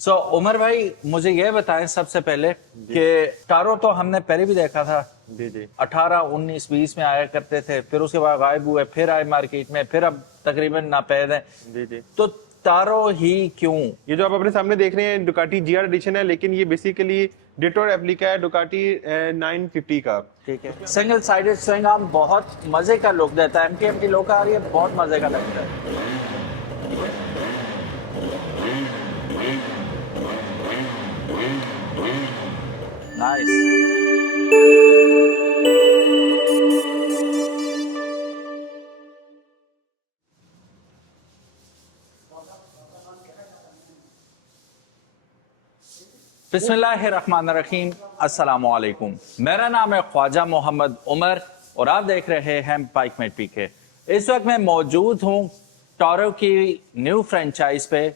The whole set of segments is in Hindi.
उमर भाई मुझे ये बताएं सबसे पहले कि टारो तो हमने पहले भी देखा था। जी जी 18, 19, 20 में आया करते थे, फिर उसके बाद गायब हुए, फिर आए मार्केट में, फिर अब तकरीबन नापैद है। जी जी। तो टारो ही क्यों? ये जो आप अपने सामने देख रहे हैं डुकाटी जीआर एडिशन है, लेकिन ये बेसिकली डिटो रेप्लिका है डुकाटी 950 का। ठीक है। सिंगल साइडेड स्विंग आर्म बहुत मजे का लुक देता है। एमटीएम की लोग आ रही है, बहुत मजे का लगता है। नाइस। बिस्मिल्लाहिर्रहमानिर्रहीम, अस्सलामु अलैकुम। मेरा नाम है ख्वाजा मोहम्मद उमर और आप देख रहे हैं बाइकमेट पीके। इस वक्त मैं मौजूद हूँ टारो की न्यू फ्रेंचाइज पे।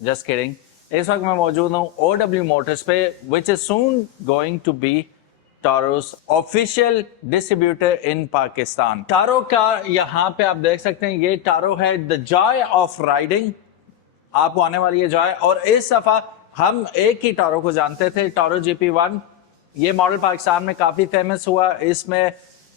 Just kidding. इस वक्त मैं मौजूद हूँ OW मोटर्स पे, which is soon going to be Taro's official distributor in Pakistan. Taro का यहाँ पे आप देख सकते हैं, ये टारो है द जॉय ऑफ राइडिंग। आपको आने वाली है जॉय। और इस दफा हम एक ही टारो को जानते थे, टारो GP1। ये मॉडल पाकिस्तान में काफी फेमस हुआ। इसमें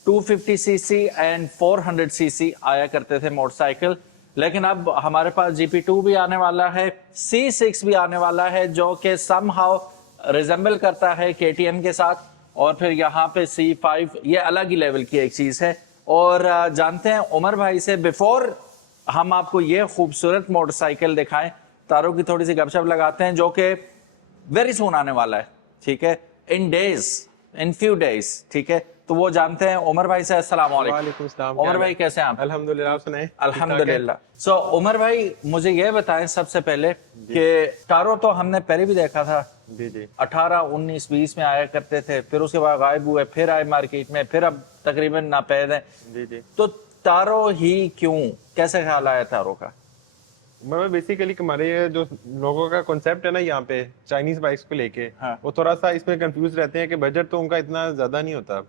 250 सीसी एंड 400 सीसी आया करते थे मोटरसाइकिल, लेकिन अब हमारे पास GP2 भी आने वाला है, C6 भी आने वाला है, जो कि समहाउ रिजेंबल करता है KTM के साथ। और फिर यहाँ पे C5, ये अलग ही लेवल की एक चीज है। और जानते हैं उमर भाई से, बिफोर हम आपको ये खूबसूरत मोटरसाइकिल दिखाएं, तारों की थोड़ी सी गपशप लगाते हैं, जो कि वेरी सून आने वाला है। ठीक है, इन फ्यू डेज। ठीक है, तो वो जानते हैं उमर भाई से। अस्सलाम वालेकुम। वालेकुम सलाम। उमर भाई कैसे हैं आप? अल्हम्दुलिल्लाह, आप सुनाएं? अल्हम्दुलिल्लाह। उमर भाई मुझे ये बताएं सबसे पहले कि टारो तो हमने पहले भी देखा था। जी जी 18, 19, 20 में आया करते थे, फिर उसके बाद गायब हुए, फिर आए मार्केट में, फिर अब तकरीबन नापैद है। जी जी। तो टारो ही क्यों? कैसे ख्याल आया टारो का? मैं बेसिकली हमारे ये जो लोगों का कॉन्सेप्ट है ना यहाँ पे चाइनीज बाइक्स को लेके, हाँ। वो थोड़ा सा इसमें कंफ्यूज रहते हैं कि बजट तो उनका इतना ज्यादा नहीं होता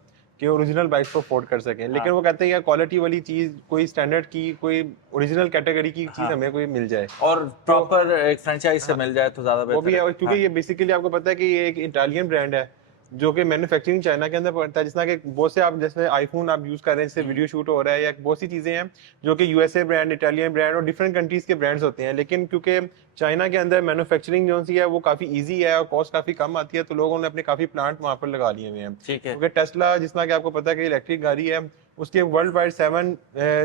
कि ओरिजिनल बाइक्स को अफोर्ड कर सकें। लेकिन वो कहते हैं यार क्वालिटी वाली चीज, कोई स्टैंडर्ड की, कोई ओरिजिनल कैटेगरी की चीज हमें कोई मिल जाए और प्रॉपर एक फ्रेंचाइज से मिल जाए तो ज्यादा वो बेहतर भी है। है। और क्योंकि ये बेसिकली आपको पता है कि ये एक इटालियन ब्रांड है जो कि मैन्युफैक्चरिंग चाइना के अंदर पड़ता है। जिस तरह के बहुत से आप जैसे आईफोन आप यूज कर रहे हैं, जिससे वीडियो शूट हो रहा है, या बहुत सी चीजें हैं जो कि यूएसए ब्रांड, इटालियन ब्रांड और डिफरेंट कंट्रीज के ब्रांड्स होते हैं। लेकिन क्योंकि चाइना के अंदर मैन्युफैक्चरिंग जो सी है वो काफी ईजी है और कॉस्ट काफी कम आती है, तो लोगों ने अपने काफी प्लांट वहां पर लगा लिए हुए हैं। ठीक है। क्योंकि टेस्ला, जिस तरह कि आपको पता है कि इलेक्ट्रिक गाड़ी है, उसके वर्ल्ड वाइड 7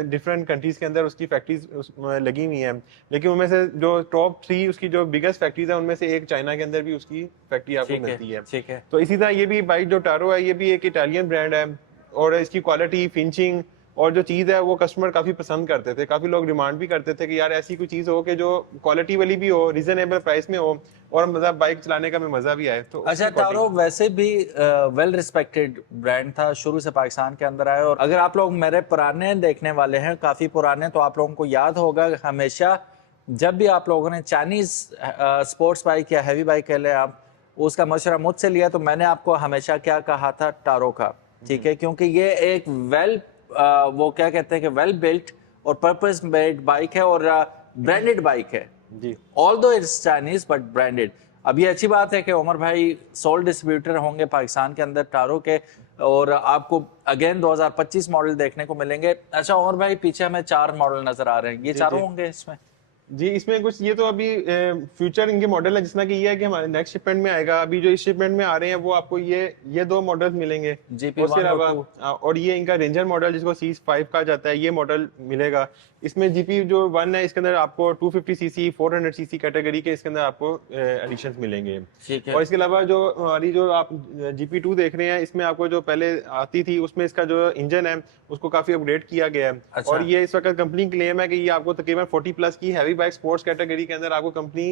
डिफरेंट कंट्रीज के अंदर उसकी फैक्ट्रीज लगी हुई हैं। लेकिन उनमें से जो टॉप 3 उसकी जो बिगेस्ट फैक्ट्रीज है, उनमें से एक चाइना के अंदर भी उसकी फैक्ट्री आपको मिलती है। ठीक है। तो इसी तरह ये भी बाइक जो टारो है, ये भी एक इटालियन ब्रांड है और इसकी क्वालिटी, फिनिशिंग और जो चीज़ है वो कस्टमर काफ़ी पसंद करते थे। काफ़ी लोग डिमांड भी करते थे कि यार ऐसी कोई चीज़ हो कि जो क्वालिटी वाली भी हो, रीजनेबल प्राइस में हो और मतलब बाइक चलाने का में मज़ा भी आए। तो अच्छा, टारो वैसे भी वेल रिस्पेक्टेड ब्रांड था, शुरू से पाकिस्तान के अंदर आया। और अगर आप लोग मेरे पुराने देखने वाले हैं, काफी पुराने, तो आप लोगों को याद होगा हमेशा जब भी आप लोगों ने चाइनीज स्पोर्ट्स बाइक या हैवी बाइक कह ले आप, उसका मशवरा मुझसे लिया, तो मैंने आपको हमेशा क्या कहा था टारो का। ठीक है, क्योंकि ये एक वो क्या कहते हैं कि वेल बिल्ट और पर्पस मेड बाइक है और ब्रांडेड बाइक है। जी although it's Chinese but branded. अब ये अच्छी बात है कि उमर भाई सोल डिस्ट्रीब्यूटर होंगे पाकिस्तान के अंदर टारो के, और आपको अगेन 2025 मॉडल देखने को मिलेंगे। अच्छा उमर भाई, पीछे हमें 4 मॉडल नजर आ रहे हैं, ये चारों होंगे इसमें? जी, इसमें कुछ ये तो अभी फ्यूचर इनके मॉडल है, जिसना कि ये है कि हमारे नेक्स्ट शिपमेंट में आएगा। अभी जो इस शिपमेंट में आ रहे हैं वो आपको ये 2 मॉडल्स मिलेंगे। GP1 उसके अलावा और और ये इनका रेंजर मॉडल जिसको C5 कहा जाता है, ये मॉडल मिलेगा। इसमें GP जो 1 है, इसके अंदर आपको 250 सीसी 400 सीसी कैटेगरी के इसके अंदर आपको एडिशन मिलेंगे। ठीक है। और इसके अलावा जो हमारी जो आप GP2 देख रहे हैं, इसमें आपको जो पहले आती थी उसमें इसका जो इंजन है उसको काफी अपग्रेड किया गया है। अच्छा। और ये इस वक्त कंपनी क्लेम है कि ये आपको तकरीबन 40 प्लस की हैवी बाइक स्पोर्ट्स कैटेगरी के अंदर आपको कंपनी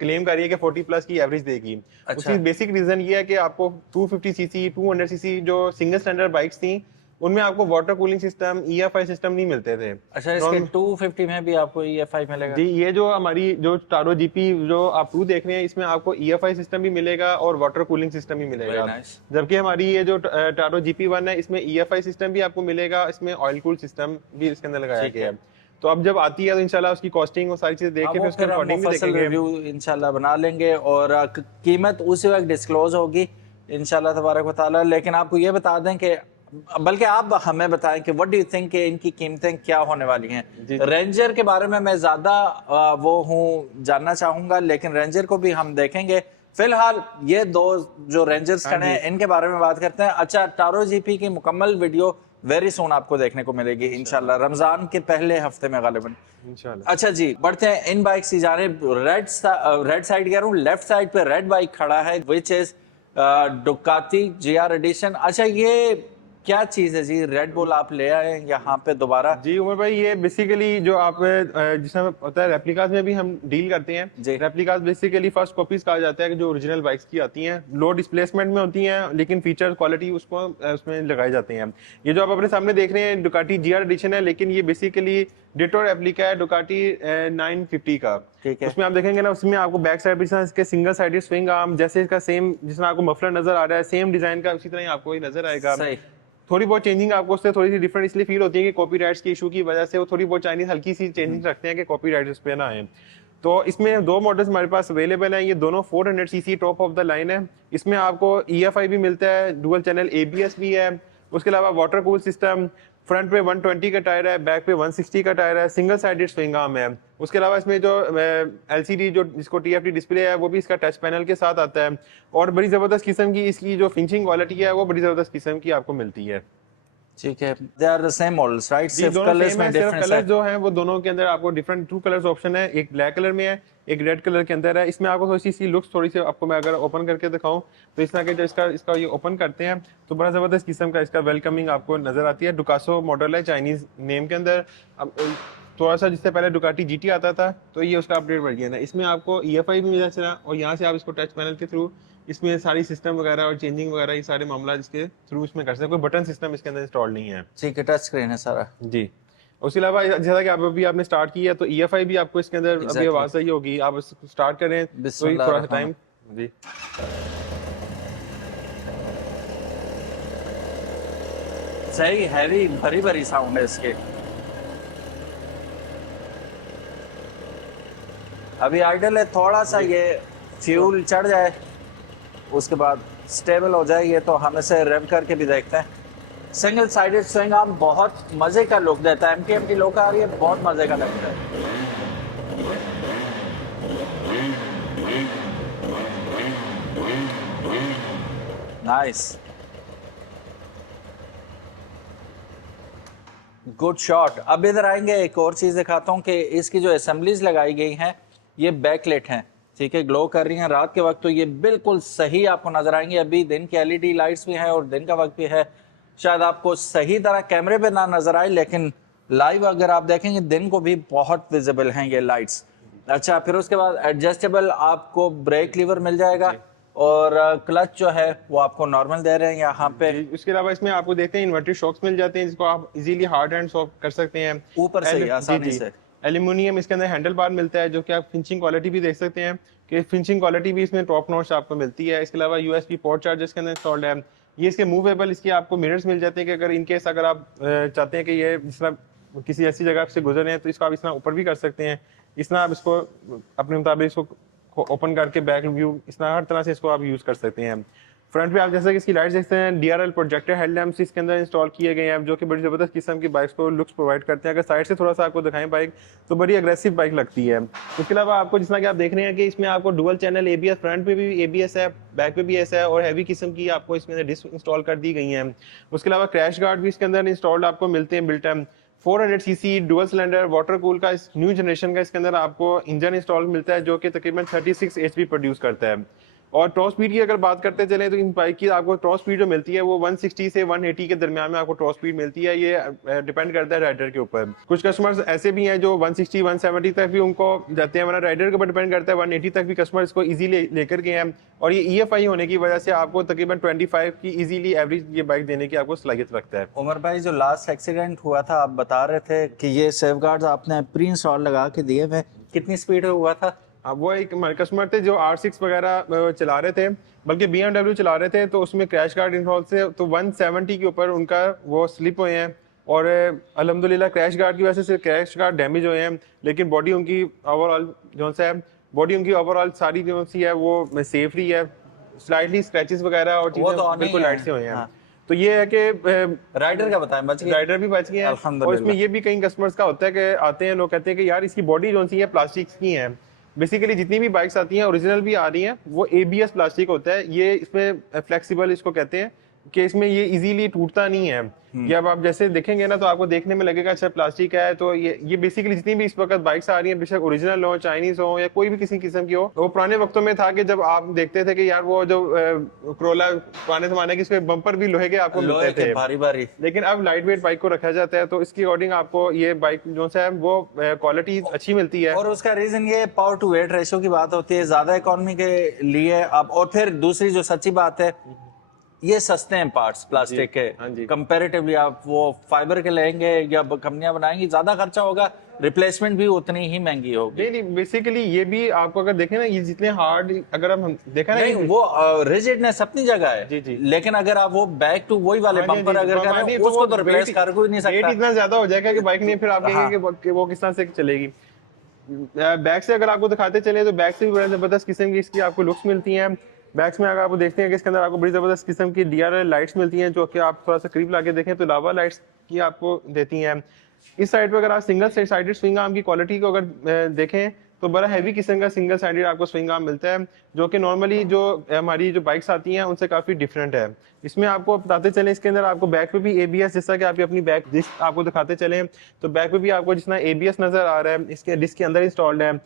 क्लेम कर रही है कि 40 प्लस की एवरेज देगी। अच्छा। उसकी बेसिक रीजन ये है कि आपको 250 सीसी 200 सीसी जो सिंगल स्टैंडर्ड बाइक्स थी, उनमें आपको water cooling system, EFI system नहीं मिलते थे। अच्छा, इसके 250 में भी आपको EFI मिलेगा? जी, ये जो हमारी जो टारो GP जो आप 2 देख रहे हैं, इसमें आपको EFI सिस्टम भी मिलेगा और वाटर कूलिंग सिस्टम भी मिलेगा। nice। जबकि हमारी ये जो टारो GP1 है, इसमें EFI सिस्टम भी आपको मिलेगा, इसमें ऑयल कूल सिस्टम भी इसके अंदर लगाया गया है। तो अब जब आती है तो इंशाल्लाह उसकी कॉस्टिंग और सारी चीजें देख के वो फिर उसका फिर हम अकॉर्डिंग भी मुफस्सल देखेंगे। रिव्यू इंशाल्लाह बना लेंगे और कीमत उसी वक्त डिस्क्लोज होगी इंशाल्लाह तबारक व तआला। लेकिन आपको ये बता दें कि बल्कि आप हमें बताएं कि व्हाट डू यू थिंक कि इनकी कीमतें क्या होने वाली हैं। जी। रेंजर के बारे में मैं ज्यादा वो हूँ जानना चाहूंगा, लेकिन रेंजर को भी हम देखेंगे। फिलहाल ये दो जो रेंजर्स खड़े हैं इनके बारे में बात करते हैं। अच्छा, टारो जीपी की मुकम्मल वीडियो वेरी सून आपको देखने को मिलेगी इंशाल्लाह, रमजान के पहले हफ्ते में गालिबन इंशाल्लाह। अच्छा जी, बढ़ते हैं इन बाइक्स की जानिब। रेड साइड कह रहा हूँ, लेफ्ट साइड पे रेड बाइक खड़ा है which is Ducati GR edition. अच्छा, ये क्या चीज है जी? रेड बुल आप ले आए यहाँ पे दोबारा? जी उमर भाई, ये बेसिकली जो आप जिसमें होता है रेप्लिकास में भी हम डील करते हैं। जी। रेप्लिकास बेसिकली फर्स्ट कॉपीज कहा जाता है कि जो ओरिजिनल बाइक्स की आती हैं, लो डिस्प्लेसमेंट में होती हैं लेकिन फीचर क्वालिटी उसको उसमें लगाए जाते हैं। ये जो आप अपने सामने देख रहे हैं डुकाटी जीआर एडिशन है, लेकिन ये बेसिकली डिटो रेप्लिका है डुकाटी 950 का। ठीक है। उसमें आप देखेंगे ना, उसमें आपको बैक साइड पे इसके सिंगल साइडेड स्विंग आर्म जैसे इसका सेम, जिसमें आपको मफलर नजर आ रहा है सेम डिजाइन का, उसी तरह ही आपको ये नजर आएगा। सही। थोड़ी बहुत चेंजिंग आपको उससे थोड़ी सी डिफरेंट इसलिए फील होती है कि कॉपीराइट्स की इशू की वजह से वो थोड़ी बहुत चाइनीज हल्की सी चेंजिंग रखते हैं कि कॉपीराइट उस पे ना आए। तो इसमें दो मॉडल्स हमारे पास अवेलेबल हैं। ये दोनों 400 CC top of the line है। इसमें आपको EFI भी मिलता है, डुअल चैनल ABS भी है। उसके अलावा वाटर कूल सिस्टम, फ्रंट पे 120 का टायर है, बैक पे 160 का टायर है, सिंगल साइडेड स्विंग आर्म है। उसके अलावा इसमें जो LCD जो जिसको TFT डिस्प्ले है वो भी इसका टच पैनल के साथ आता है। और बड़ी जबरदस्त किस्म की इसकी जो फिनिशिंग क्वालिटी है वो बड़ी जबरदस्त किस्म की आपको मिलती है। ठीक है, they are the same models right? सिर्फ दोनों कलर्स सेम में है, सिर्फ डिफरेंस कलर है। जो है वो दोनों के अंदर आपको डिफरेंट 2 कलर्स ऑप्शन है। एक ब्लैक कलर में है, एक रेड कलर के अंदर है। इसमें आपको थोड़ी सी इसकी लुक्स थोड़ी सी आपको मैं अगर ओपन करके दिखाऊं तो इस तरह के जो इसका ये ओपन करते हैं तो बड़ा जबरदस्त किस्म का इसका वेलकमिंग आपको नजर आती है। डुकासो मॉडल है चाइनीज नेम के अंदर। अब थोड़ा सा जिससे पहले डुकाटी GT आता था तो ये उसका अपडेट वर्जन है। इसमें आपको EFI भी मिला चला और यहाँ से आप इसको टच पैनल के थ्रू इसमें सारी सिस्टम वगैरह और चेंजिंग वगैरह ये सारे मामला इसके थ्रू इसमें कर सकते हैं। कोई बटन सिस्टम इसके अंदर इंस्टॉल नहीं है। ठीक है, टच स्क्रीन है सारा। जी। उसके अलावा जैसा कि आप अभी आपने स्टार्ट किया तो EFI भी आपको इसके अंदर अभी आवाज सही होगी। आप स्टार्ट करें तो थोड़ा सा टाइम। जी। सही हैवी भरी भरी साउंड है इसके। अभी आइडल है, थोड़ा सा ये फ्यूल चढ़ जाए उसके बाद स्टेबल हो जाए ये तो हम इसे रेव करके भी देखते हैं। सिंगल साइडेड स्विंग आर्म बहुत मजे का लुक देता है। MTM की लोक आ रही है, बहुत मजे का लगता है। Nice, good shot. अब इधर आएंगे, एक और चीज दिखाता हूँ कि इसकी जो असेंबलीज लगाई गई हैं ये बैकलेट हैं, ठीक है, ग्लो कर रही हैं। रात के वक्त तो ये बिल्कुल सही आपको नजर आएंगे। अभी दिन की LED लाइट्स भी हैं और दिन का वक्त भी है, शायद आपको सही तरह कैमरे पे ना नजर आए लेकिन लाइव अगर आप देखेंगे दिन को भी बहुत विजिबल हैं ये लाइट्स। अच्छा, फिर उसके बाद एडजस्टेबल आपको ब्रेक लीवर मिल जाएगा और क्लच जो है वो आपको नॉर्मल दे रहे हैं यहाँ पे। उसके अलावा इसमें आपको देखते हैं इन्वर्टेड शॉक्स मिल जाते हैं जिसको आप इजीली हार्ड हैंड सॉफ्ट कर सकते हैं ऊपर से आसानी से। एल्यूमिनियम इसके अंदर हैंडल बार मिलता है जो कि आप फिनिशिंग क्वालिटी भी देख सकते हैं कि फिनिशिंग क्वालिटी भी इसमें टॉप नॉच आपको मिलती है। इसके अलावा USB पोर्ट चार्जर इसके अंदर इंस्टॉल्ड है। ये इसके मूवेबल इसकी आपको मिरर्स मिल जाते हैं कि अगर इनकेस अगर आप चाहते हैं कि ये जिस तरह किसी ऐसी जगह से गुजर रहे हैं तो इसको आप इस तरह ऊपर भी कर सकते हैं। इस तरह आप इसको अपने मुताबिक इसको ओपन करके बैक व्यू इस तरह हर तरह से इसको आप यूज कर सकते हैं। फ्रंट पे आप जैसे कि इसकी लाइट्स देखते हैं, DRL प्रोजेक्टर हेडलैम्प्स इसके अंदर इंस्टॉल किए गए हैं जो कि बड़ी जबरदस्त किस्म की बाइक्स को लुक्स प्रोवाइड करते हैं। अगर साइड से थोड़ा सा आपको दिखाएं बाइक तो बड़ी अग्रेसिव बाइक लगती है। उसके अलावा आपको जिस तरह कि आप देख रहे हैं कि इसमें आपको डुअल चैनल ABS, फ्रंट पे भी ABS है, बैक पे भी ऐसा है और हैवी किस्म की आपको इसमें डिस्क इंस्टॉल कर दी गई हैं। उसके अलावा क्रैश गार्ड भी इसके अंदर इंस्टॉल्ड आपको मिलते हैं built in. 400 CC dual cylinder water cool का इस न्यू जनरेशन का इसके अंदर आपको इंजन इंस्टॉल मिलता है जो कि तकरीबन 36 HP प्रोड्यूस करता है। और टॉप स्पीड की अगर बात करते चले तो इन बाइक की आपको टॉप स्पीड जो मिलती है वो 160 से 180 के दरमियान में आपको टॉप स्पीड मिलती है। ये डिपेंड करता है राइडर के ऊपर। कुछ कस्टमर्स ऐसे भी हैं जो 160 170 तक भी उनको जाते हैं, वरना राइडर के ऊपर डिपेंड करता है। 180 तक भी कस्टमर इसको इजीली लेकर गए हैं और ये EFI होने की वजह से आपको तकरीबन 25 की इजीली एवरेज ये बाइक देने की आपको सलाहियत रखता है। उमर भाई, जो लास्ट एक्सीडेंट हुआ था आप बता रहे थे कि ये सेफगार्ड्स आपने प्री इंस्टॉल लगा के दिए हुए, कितनी स्पीड हुआ था? अब वो एक कस्टमर थे जो R6 वगैरह चला रहे थे, बल्कि BMW चला रहे थे, तो उसमें क्रैश गार्ड इंस्टॉल से तो 170 के ऊपर उनका वो स्लिप हुए हैं और अल्हम्दुलिल्लाह क्रैश गार्ड की वजह से क्रैश गार्ड डैमेज हुए हैं, लेकिन बॉडी उनकी ओवरऑल जो सा है, बॉडी उनकी ओवरऑल सारी जो सी है वो सेफ रही है। स्लाइटली स्क्रैचेस वगैरह और वो तो चीजें आने ही बिल्कुल हैं। लाइट से हुए हैं। हाँ। तो ये है कि राइडर का बताएं, बच गए? राइडर भी बच गए हैं। और अल्हम्दुलिल्लाह। इसमें ये भी कई कस्टमर्स का होता है कि आते हैं लोग कहते हैं कि यार इसकी बॉडी जो सी है प्लास्टिक की है। बेसिकली जितनी भी बाइक्स आती हैं ओरिजिनल भी आ रही हैं वो ABS प्लास्टिक होता है, ये इसमें फ्लेक्सिबल इसको कहते हैं कि इसमें ये इजीली टूटता नहीं है। ये अब आप जैसे देखेंगे ना तो आपको देखने में लगेगा अच्छा प्लास्टिक है। तो ये बेसिकली जितनी भी इस वक्त बाइक्स आ रही हैं, बेशक ओरिजिनल हो, चाइनीज हो या कोई भी किसी किस्म की हो, वो पुराने वक्तों में था कि जब आप देखते थे कि यार वो जो क्रोला पुराने जमाने की इसके बम्पर भी लोहे के आपको मिलते थे, भारी भारी। लेकिन अब लाइट वेट बाइक को रखा जाता है, तो इसकी अकॉर्डिंग आपको ये बाइक जो है वो क्वालिटी अच्छी मिलती है। और उसका रीजन ये पावर टू वेट रेशियो की बात होती है, ज्यादा इकोनॉमी के लिए अब। और फिर दूसरी जो सच्ची बात है, ये सस्ते हैं पार्ट्स प्लास्टिक हाँ जी। के कंपैरेटिवली। आप वो फाइबर के लेंगे या कंपनियां बनाएंगी, ज्यादा खर्चा होगा, रिप्लेसमेंट भी उतनी ही महंगी होगी। नहीं बेसिकली ये भी आपको अगर देखें ना, ये जितने हार्ड अगर हम देखा ना, नहीं, वो रिजिडनेस अपनी जगह है। जी, जी। लेकिन अगर आप वो बैक टू वही वाले बम्पर अगर करें, उसको तो रिप्लेस कर कोई नहीं सकता। इतना ज्यादा हो जाएगा कि बाइक नहीं, फिर आप कहेंगे कि वो किस तरह से चलेगी। बैक से अगर आपको दिखाते चले तो बैक से भी बड़ा जबरदस्त किस्म की इसकी आपको लुक्स मिलती हैं। बैक्स में अगर आप देखते हैं कि इसके अंदर आपको बड़ी जबरदस्त किस्म की DRL लाइट्स मिलती हैं, जो कि आप थोड़ा सा करीब लाके देखें तो लावा लाइट्स की आपको देती हैं। इस साइड पे अगर आप सिंगल साइडेड स्विंग आर्म की क्वालिटी को अगर देखें तो बड़ा हैवी किस्म का सिंगल साइडेड आपको स्विंग आर्म मिलता है, जो कि नॉर्मली जो हमारी जो बाइक्स आती हैं उनसे काफी डिफरेंट है। इसमें आपको बताते चलें, इसके अंदर आपको बैक पे भी ABS, जैसा कि आप अपनी बैक डिस्क आपको दिखाते चलें तो बैक पे भी आपको जितना ABS नजर आ रहा है इसके डिस्क के अंदर इंस्टॉल्ड है।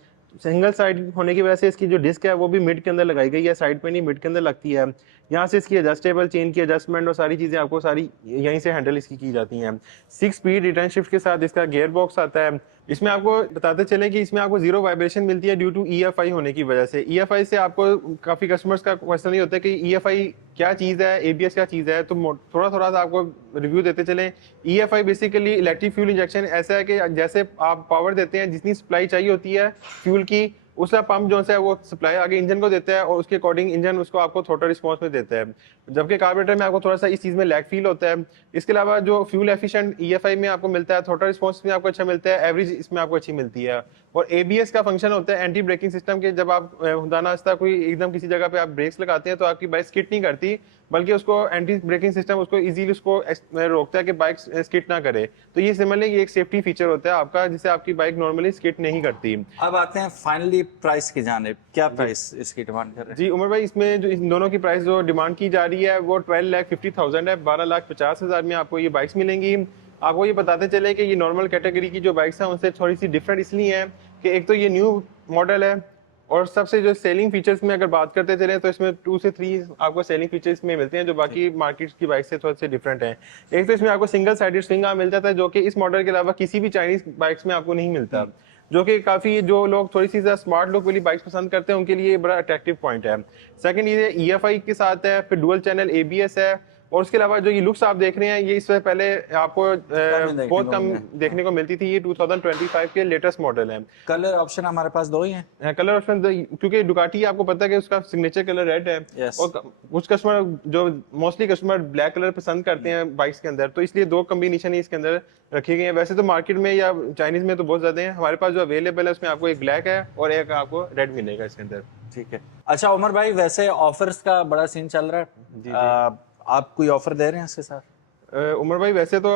सिंगल साइड होने की वजह से इसकी जो डिस्क है वो भी मिड के अंदर लगाई गई है, साइड पे नहीं मिड के अंदर लगती है। यहाँ से इसकी एडजस्टेबल चेन की एडजस्टमेंट और सारी चीजें आपको सारी यहीं से हैंडल इसकी की जाती हैं। 6 स्पीड रिटर्न शिफ्ट के साथ इसका गियर बॉक्स आता है। इसमें आपको बताते चलें कि इसमें आपको जीरो वाइब्रेशन मिलती है ड्यू टू EFI होने की वजह से। EFI से आपको काफी कस्टमर्स का क्वेश्चन ये होता है कि EFI क्या चीज है, ABS क्या चीज है, तो थोड़ा थोड़ा सा आपको रिव्यू देते चलें। EFI basically electric fuel injection ऐसा है कि जैसे आप पावर देते हैं, जितनी सप्लाई चाहिए होती है फ्यूल की, उसका पंप जो है वो सप्लाई आगे इंजन को देता है और उसके अकॉर्डिंग इंजन उसको आपको थोड़ा रिस्पॉन्स में देता है, जबकि कार्बोरेटर में आपको थोड़ा सा इस चीज में लैग फील होता है। इसके अलावा जो फ्यूल एफिशिएंट EFI में आपको मिलता है, थोड़ा रिस्पॉन्स में आपको अच्छा मिलता है, एवरेज इसमें आपको अच्छी मिलती है। और ABS का फंक्शन होता है एंटी ब्रेकिंग सिस्टम के, जब आप खुदानास्ता कोई एकदम किसी जगह पे आप ब्रेक्स लगाते हैं तो आपकी बाइक स्किड नहीं करती, बल्कि उसको एंटी ब्रेकिंग सिस्टम उसको इजीली उसको रोकता है कि बाइक स्किड ना करे। तो ये सिमिलरली ये एक सेफ्टी फीचर होता है आपका, जिससे आपकी बाइक नॉर्मली स्किड नहीं करती। अब आते हैं फाइनली प्राइस की जानिब, क्या प्राइस इसकी डिमांड कर रहे हैं? जी उमर भाई, इसमें जो इन दोनों की प्राइस जो डिमांड की जा रही है वो 12,50,000 है। 12,50,000 में आपको ये बाइक्स मिलेंगी। आपको ये बताते चले कि ये नॉर्मल कैटेगरी की जो बाइक्स हैं उनसे थोड़ी सी डिफरेंट इसलिए है कि एक तो ये न्यू मॉडल है, और सबसे जो सेलिंग फीचर्स में अगर बात करते चले तो इसमें 2 से 3 आपको सेलिंग फीचर्स में मिलते हैं जो बाकी मार्केट की बाइक से थोड़े से डिफरेंट हैं। एक तो इसमें आपको सिंगल साइडेड स्विंग आर्म मिलता था, जो कि इस मॉडल के अलावा किसी भी चाइनीज बाइक्स में आपको नहीं मिलता, जो कि काफी जो लोग थोड़ी सी स्मार्ट लुक वाली बाइक्स पसंद करते हैं उनके लिए बड़ा अट्रैक्टिव पॉइंट है। सेकंड ये EFI के साथ है, फिर डुअल चैनल ABS है, और उसके अलावा जो ये लुक्स आप देख रहे हैं ये इससे पहले आपको बहुत कम देखने को मिलती थी। ये 2025 के लेटेस्ट मॉडल है। कलर ऑप्शन हमारे पास 2 ही हैं। कलर ऑप्शन क्योंकि डुकाटी आपको पता है कि उसका सिग्नेचर कलर रेड है, Yes. और कुछ कस्टमर जो मोस्टली कस्टमर ब्लैक कलर पसंद करते हैं बाइक्स के अंदर, तो इसलिए 2 कॉम्बिनेशन ही इसके अंदर रखी गई है। वैसे तो मार्केट में या चाइनीज में तो बहुत ज्यादा है, हमारे पास जो अवेलेबल है उसमें आपको एक ब्लैक है और एक आपको रेड मिलेगा इसके अंदर। ठीक है। अच्छा उमर भाई, वैसे ऑफर्स का बड़ा सीन चल रहा है, आप कोई ऑफर दे रहे हैं इसके साथ? उमर भाई वैसे तो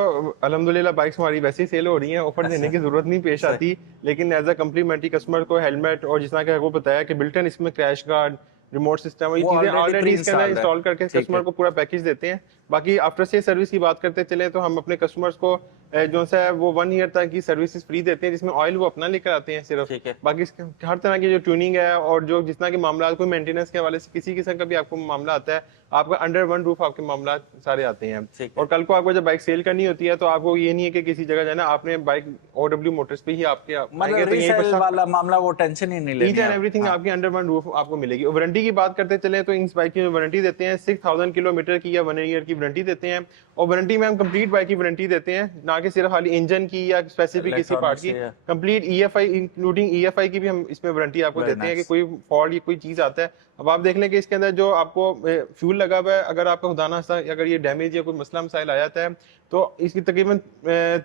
अल्हम्दुलिल्लाह बाइक्स हमारी वैसे ही सेल हो रही हैं, ऑफर देने की जरूरत नहीं पेश आती, लेकिन एज अ कम्प्लीमेंट्री कस्टमर को हेलमेट और जिस तरह के आपको बताया कि बिल्ट इन इसमें क्रैश गार्ड, रिमोट सिस्टम, ये चीजें ऑलरेडी इसके अंदर इंस्टॉल करके कस्टमर को पूरा पैकेज देते हैं। बाकी आफ्टर सेल सर्विस की बात करते चले तो हम अपने कस्टमर्स को जो सा है वो 1 ईयर तक की सर्विसेज फ्री देते हैं, जिसमें ऑयल वो अपना लेकर आते हैं सिर्फ। बाकी हर तरह की जो ट्यूनिंग है और जो जितना के मामला, कोई मेंटेनेंस के हवाले से किसी किस्म का भी आपको मामला आता है, आपका अंडर वन रूफ आपके मामला सारे आते हैं। और कल को आपको जब बाइक सेल करनी होती है तो आपको ये नहीं है कि किसी जगह जाना, आपने बाइक OW मोटर्स पे ही आपके मतलब रीसेल वाला मामला, वो टेंशन ही नहीं लेनी, ईच एंड एवरीथिंग आपकी अंडर वन रूफ आपको मिलेगी। वारंटी की बात करते चले तो इस बाइक की वारंटी देते हैं 6000 किलोमीटर की या 1 ईयर की वारंटी देते हैं, और वारंटी में हम कंप्लीट बाइक की वारंटी देते हैं, ना कि सिर्फ खाली इंजन की या स्पेसिफिक किसी पार्ट की। कंप्लीट EFI इंक्लूडिंग EFI की भी हम इसमें वारंटी आपको देते हैं कि कोई फॉल्ट या कोई चीज़ आता है। अब आप देख लें कि इसके अंदर जो आपको फ्यूल लगा हुआ है, अगर आपका खुदा ना खास्ता अगर ये डैमेज या कोई मसला मसाइल आ जाता है तो इसकी तकरीबन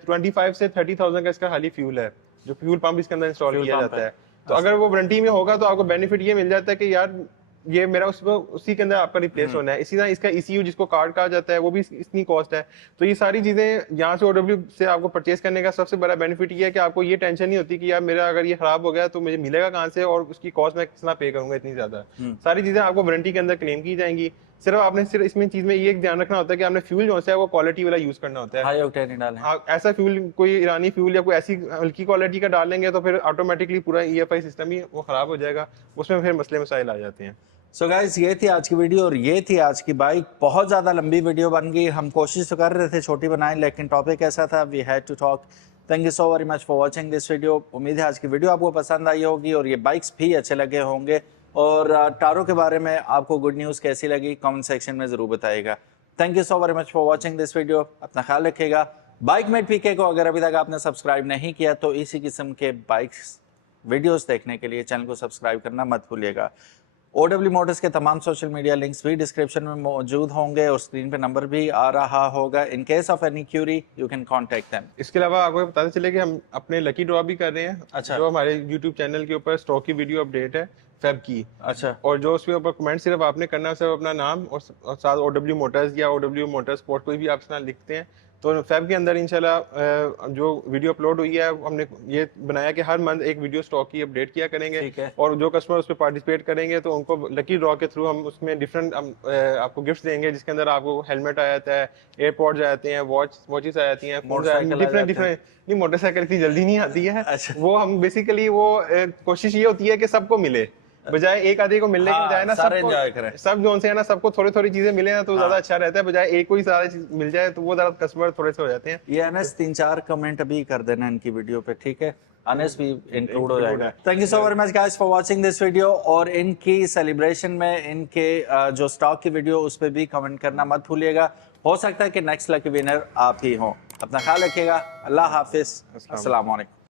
25 से 30,000 का इसका खाली फ्यूल है, जो फ्यूल पंप इसके अंदर इंस्टॉल किया जाता है। तो अगर वो वारंटी में होगा तो आपको बेनिफिट ये मिल जाता है कि यार ये मेरा उसी के अंदर आपका रिप्लेस होना है। इसी तरह इसका ECU जिसको कार्ड कहा जाता है वो भी इतनी कॉस्ट है। तो ये सारी चीजें यहाँ से OW से आपको परचेज करने का सबसे बड़ा बेनिफिट ये है कि आपको ये टेंशन नहीं होती कि यार मेरा अगर ये खराब हो गया तो मुझे मिलेगा कहाँ से और उसकी कॉस्ट मैं कितना पे करूंगा इतनी ज्यादा। सारी चीजें आपको वारंटी के अंदर क्लेम की जाएंगी। सिर्फ इसमें चीज में ये ध्यान रखना होता है कि आपने फ्यूल जो है वो क्वालिटी वाला यूज करना होता है, हाई ऑक्टेन ही डालें। ऐसा फ्यूल कोई ईरानी फ्यूल या कोई ऐसी हल्की क्वालिटी का डालेंगे तो फिर ऑटोमेटिकली पूरा EFI सिस्टम ही वो खराब हो जाएगा, उसमें फिर मसले मसाइल आ जाते हैं। सो गाइस, ये थी आज की वीडियो और ये थी आज की बाइक। बहुत ज़्यादा लंबी वीडियो बन गई, हम कोशिश तो कर रहे थे छोटी बनाएं, लेकिन टॉपिक ऐसा था, we had to talk. Thank you so very much for watching this video. उम्मीद है आज की वीडियो आपको पसंद आई होगी और ये बाइक्स भी अच्छे लगे होंगे। और टारो के बारे में आपको गुड न्यूज़ कैसी लगी कमेंट सेक्शन में ज़रूर बताइएगा। Thank you so very much for watching this video. अपना ख्याल रखिएगा। बाइकमेट PK को अगर अभी तक आपने सब्सक्राइब नहीं किया तो इसी किस्म के बाइक्स वीडियोस देखने के लिए चैनल को सब्सक्राइब करना मत भूलिएगा। OW मोटर्स के तमाम सोशल मीडिया लिंक्स भी डिस्क्रिप्शन में मौजूद होंगे और स्क्रीन पे नंबर भी आ रहा होगा। In case of any Curie you can contact them. इसके अलावा आपको पता चले कि हम अपने लकी ड्रॉ भी कर रहे हैं। अच्छा। जो हमारे YouTube चैनल के ऊपर स्टॉक की वीडियो अपडेट है फेब की। अच्छा। और जो उसके ऊपर कमेंट सिर्फ आपने करना है, सिर्फ अपना नाम और साथ OW मोटर्स या OW मोटर स्पोर्ट कोई भी आप इसमें लिखते हैं तो फेब के अंदर इंशाल्लाह जो वीडियो अपलोड हुई है हमने ये बनाया कि हर मंथ एक वीडियो स्टॉक की अपडेट किया करेंगे। और जो कस्टमर उस पर पार्टिसिपेट करेंगे तो उनको लकी ड्रॉ के थ्रू हम उसमें डिफरेंट आपको गिफ्ट देंगे, जिसके अंदर आपको हेलमेट आ जाता है, एयरपॉड्स आ जाते हैं, वॉचेस आ जाती हैं, डिफरेंट नहीं मोटरसाइकिल इतनी जल्दी नहीं आती है। अच्छा। वो हम बेसिकली वो कोशिश ये होती है कि सबको मिले, बजाय एक आधे को मिलने के बजाय ना सब जोन से है ना सबको थोड़ी थोड़ी चीजें मिले ना तो ज्यादा अच्छा रहता है, बजाय एक को ही सारा चीज मिल जाए तो वो ज्यादा कस्टमर थोड़े से हो जाते हैं। ये अनस 3-4 कमेंट अभी कर देना इनकी वीडियो पे, ठीक है? अनस भी इंक्लूड हो जाएगा। Thank you so very much guys for watching this video. और इनकी सेलिब्रेशन में इनके जो स्टॉक की वीडियो उस पर भी कमेंट करना मत भूलिएगा। हो सकता है कि नेक्स्ट लकी विनर आप ही हो। अपना ख्याल रखिएगा। अल्लाह हाफिज। अस्सलाम वालेकुम।